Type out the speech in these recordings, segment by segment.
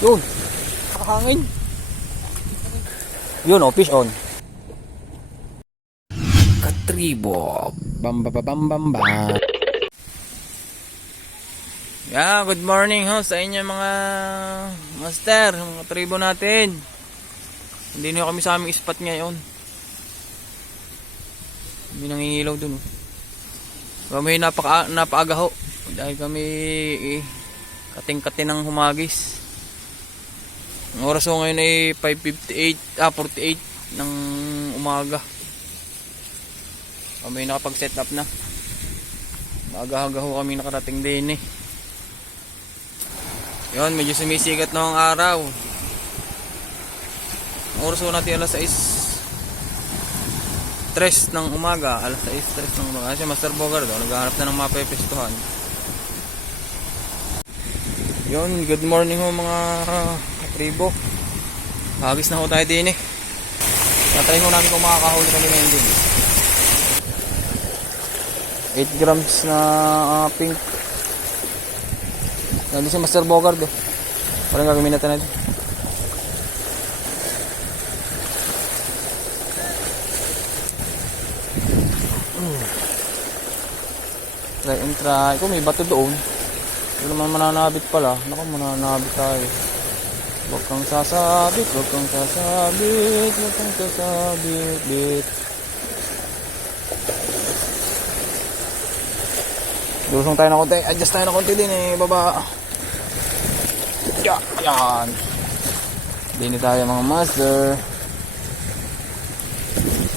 Yun. Nakahangin. Yun oh, fish on. Katribo. Bambabambamba. Yeah, good morning ho sa inyo mga master, mga tribo natin. Hindi na kami sa aming spot ngayon. May nangingilaw dun oh. Kami napaaga ho. Dahil kami kating-kating ng humagis. Ang oras ho ngayon ay 48 ng umaga. Kami nakapag-set up na. Maaga-aga ho kami nakarating din eh. Yun, medyo sumisikat na ang araw. Ang oras ho natin alas 6:03 ng umaga. Alas 6:03 ng umaga. Kasi Master Bogart do, naghahanap na ng mapepestuhan. Yun, good morning ho mga tribo. Hagis na ho tayo din eh. Tatry ho natin kung makakahuli kami ngayon din. 8 grams na pink. Nandun si Master Bogart eh. Parang gagawin natin natin. Try and try. Kung may bato doon, hindi naman mananabit pala. Naku, mananabit tayo. Huwag kang sasabit, huwag kang sasabit, huwag kang sasabit, bit. Lusong tayo na konti. Adjust tayo na konti din eh, baba. Yan. Dini tayo mga master.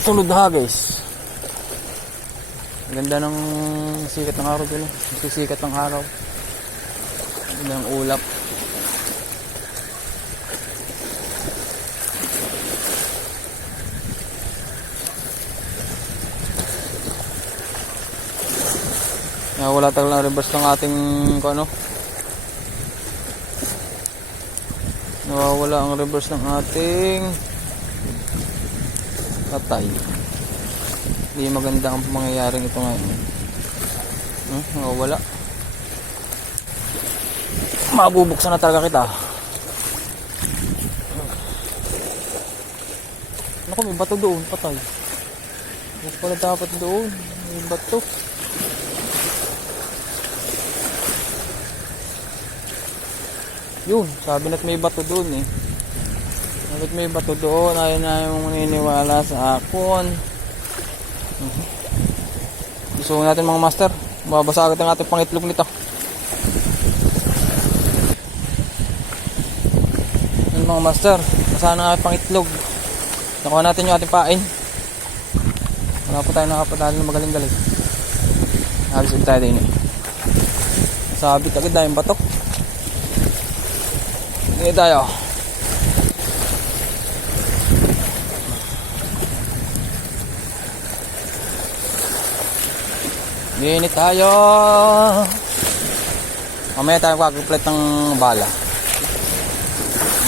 Sunod ha guys. Ganda ng sikat ng araw din eh. Sisikat ng araw. Ganda ng ulap. Wala talagang reverse ng ating ano. Nawawala ang reverse ng ating patay. Hindi maganda ang mangyayaring ito ngayon. Nawawala. Mabubuksan na talaga kita. Naku, may bato doon, patay. Huwag pala dapat doon. May bato. Yun, sabi na't may bato doon eh. Sabi may bato doon, ayaw na yung maniniwala sa akon. Gusto natin mga master, mababasa agad ang ating pangitlog nito. Yun mga master, basa na ang ating pangitlog. Nakuha natin yung ating pain. Wala po tayo nakapadali na magaling-galing. Halos ulit tayo din eh. Sabit agad na yung batok. Ini tayo. Ini tayo. Mamaya tayo mag-complete ng bala.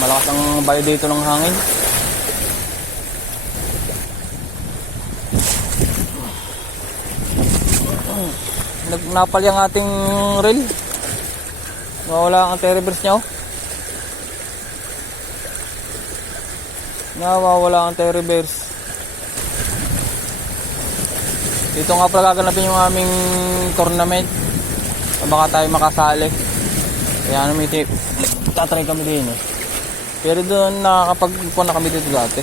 Malakas ang bayo dito ng hangin. Nagnapal yung ating reel. Wala ang anti-reverse niya oh. Nawawala ang reverse. Dito nga pala gaganapin yung aming tournament. Baka tayo makasali. Kaya naman tatry kami din eh. Pero doon nakakapagpuan na kami dito dati.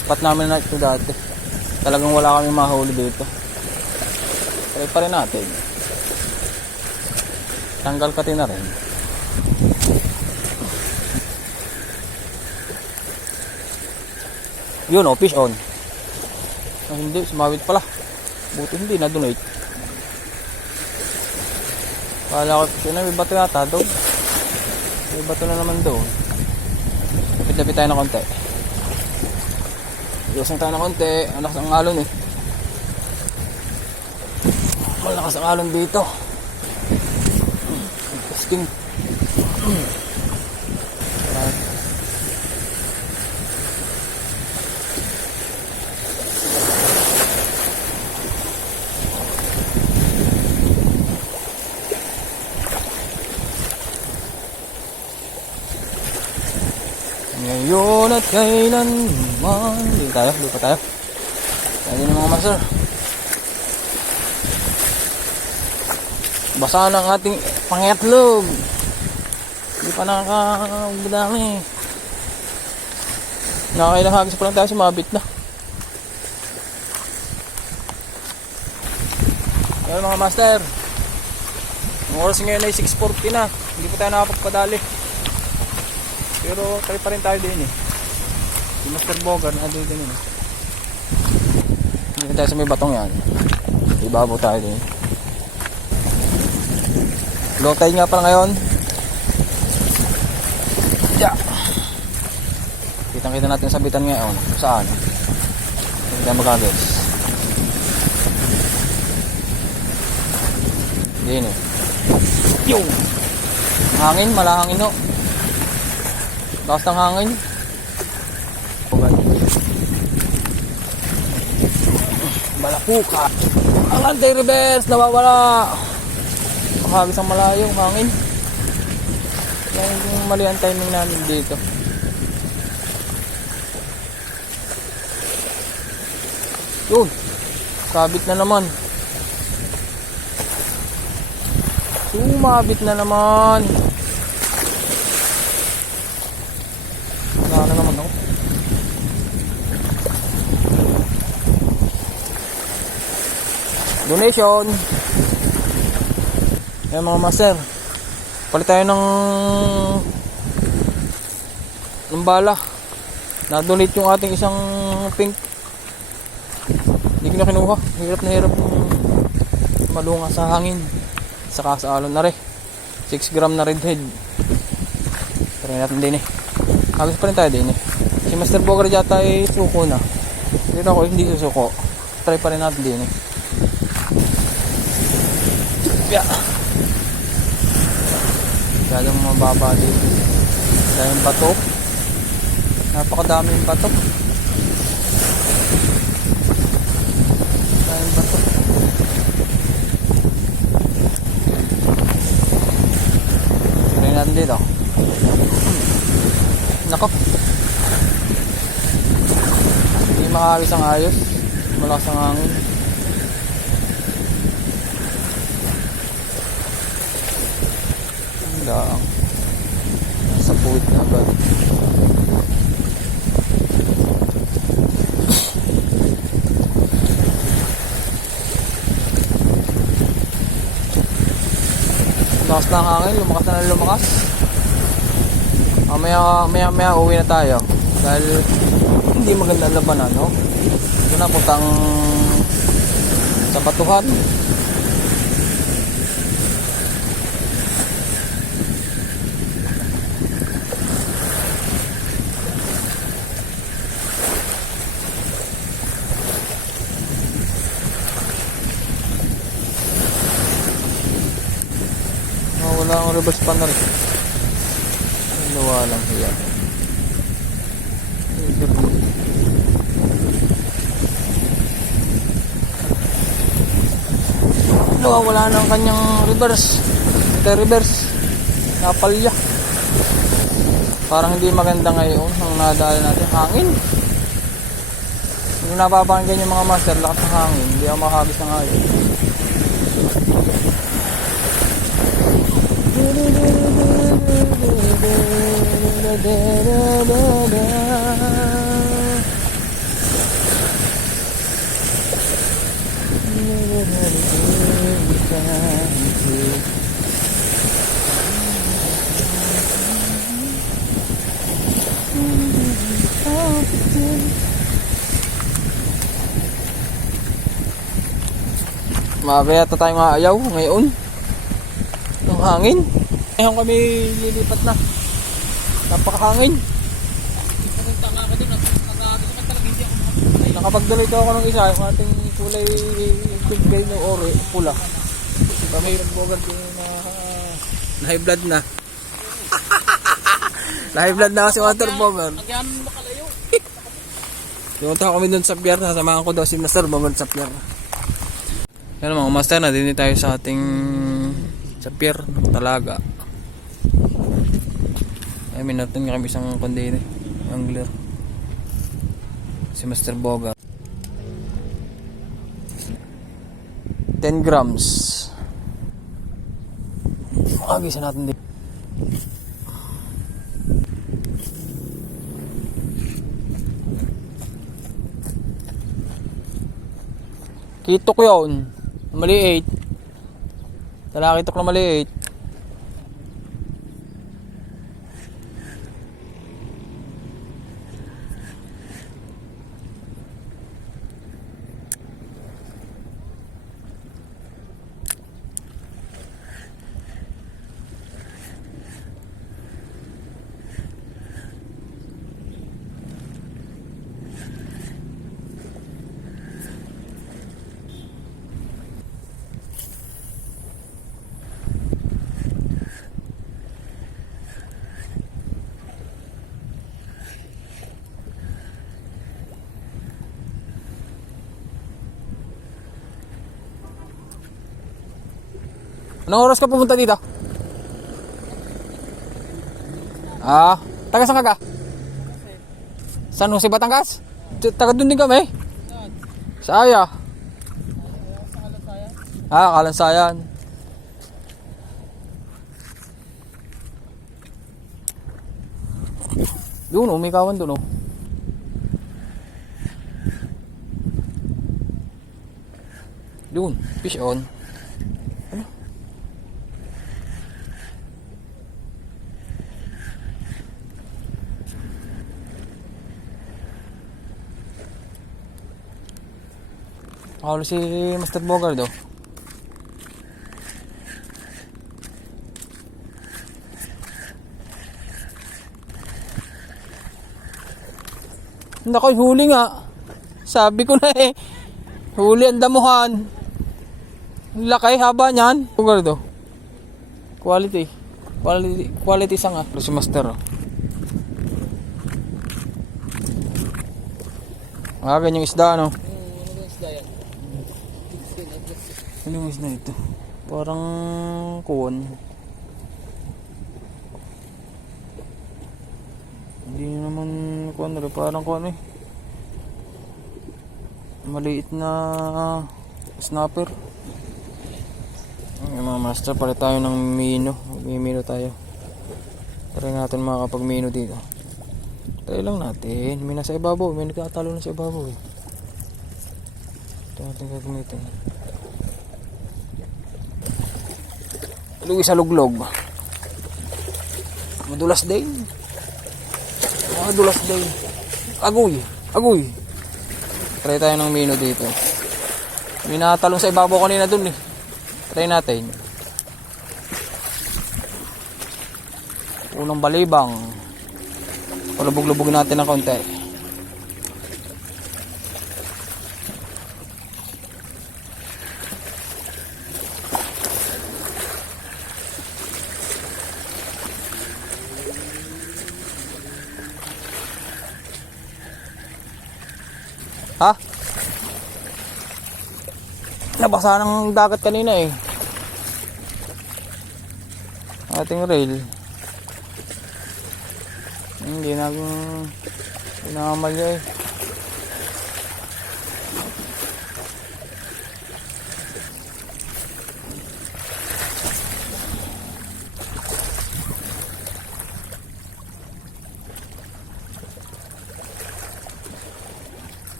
Spot namin na ito dati. Talagang wala kami mahuli dito. Try pa rin natin. Tanggal kati na rin. Yun oh, fish on. Hindi, sumawit pala. Buti hindi na-donate. Kala ko, may bato yata doon. May bato na naman doon. Lapit-lapit tayo na konti. Iwasan tayo na konti. Malakas ang alon eh. Malakas ang alon dito. Testing. Ngayon at kailanman. Hindi pa tayo. Ayan yung mga master. Basa ng ating pangitlog. Hindi pa nakakagdami. Nakakailang hagis pa lang tayo, sumabit na. Ayan mga master. Ang oras ngayon ay 6:40 na. Hindi pa tayo nakapagpadali. Pero try pa rin tayo din eh. Si Master Bogar nandun din eh. Hindi tayo sa may batong yan. Ibabaw tayo din. Low tide nga pala ngayon. Yeah. Kitang-kita natin sa bitan ngayon. Saan? Hindi tayo magagets. Hindi eh. Yung! Hangin, malahangin no. Lakas ng hangin. Balakuka. Ang anti-reverse nawawala. Makagis ang malayo hangin. Yan yung mali ang timing namin dito. Yun. Sabit na naman. Sumabit na naman. Wala na naman ako. Donation. Ayan mga master. Palit tayo ng bala. Na-donate yung ating isang pink. Hindi ko na kinuha. Hirap na hirap malunga sa hangin. Saka sa alon na rin. 6 gram na redhead. Try natin din eh. Agos pa rin tayo din eh. Si Master Bogar yata ay suko na. Pero ako hindi susuko. Try pa rin natin din eh. Yeah. Masyadong mababa dito. Dahil bato. Napakadaming bato. Dahil bato. Try natin dito. Nako. Hindi makakagis ang ayos. Malakas ang hangin. Ang nasa puwit na agad. Lakas na ang hangin. Lumakas na ng lumakas. Maya uwi na tayo dahil hindi maganda labanan, no? Ito na puntang sa batuhan. Wala akong reverse pan na rin. Wala lang siya. Wala na ang kanyang reverse. Ito reverse. Napalya. Parang hindi maganda ngayon ang nadala natin. Hangin. Kung napapakinggan yung mga master, lakas ng hangin. Hindi ako makakagis ng hangin. Mabaya tayong maayaw ngayon ng hangin. Ngayon kami lilipat na. Napakahangin. Nakapagdalito ako ng isa, yung ating kulay tigay ng ore, pula. Kami nagbogan din na high blood na. Na high blood na kasi water bogan. Agyan makalayo. Pumunta kami dun sa pier, nasamahan ko daw si Master Bogan sa pier. Yan mga master, na din tayo sa ating sa pier ng Talaga. Ay, minarton nga kami isang kondene. Angler. Si Master Bogart. 10 grams. Makagisa natin din. Kitok yun. Maliit. Talakitok na maliit. Anong oras ka pumunta dito? Taga saan ka? San Jose, Batangas? Taga dun din kami. Sa Aya. Kalansayan. Doon may kawan doon Doon, fish on. Ako si Master Bogart Nakoy, huli nga. Sabi ko na huli ang damuhan. Laki, haba niyan. Bogart Quality. Quality sanga. Si Master ganyang isda Anong isda ito? Parang kuwan. Hindi naman kuwan parang kuwan maliit na snapper. Mga master, pala tayo ng mino. Mino tayo. Try natin makakapag-mino dito. Try lang natin. May nasa ibabaw. May nagkatalo na sa ibabaw Ito natin gagamitin. Luwi sa luglog. Madulas din. Agoy. Try tayo ng mino dito. May nakatalong sa ibabaw kanina dun Try natin. Unang balibang. Palubog-lubog natin ng konti. Nabasa ng dagat kanina ating rail. Hindi natin pinamalya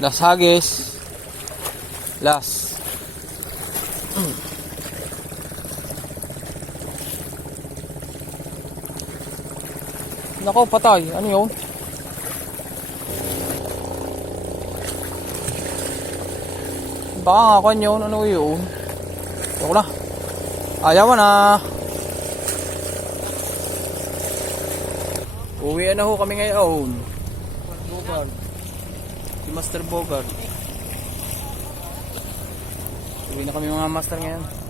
Las hagis. Las. Nako, patay. Ano yun? Baka nga kan yun. Ano yun? Ayoko na. Ayaw na. Uwi na ho kami ngayon. Si Master Bogart. Uwi na kami mga master ngayon.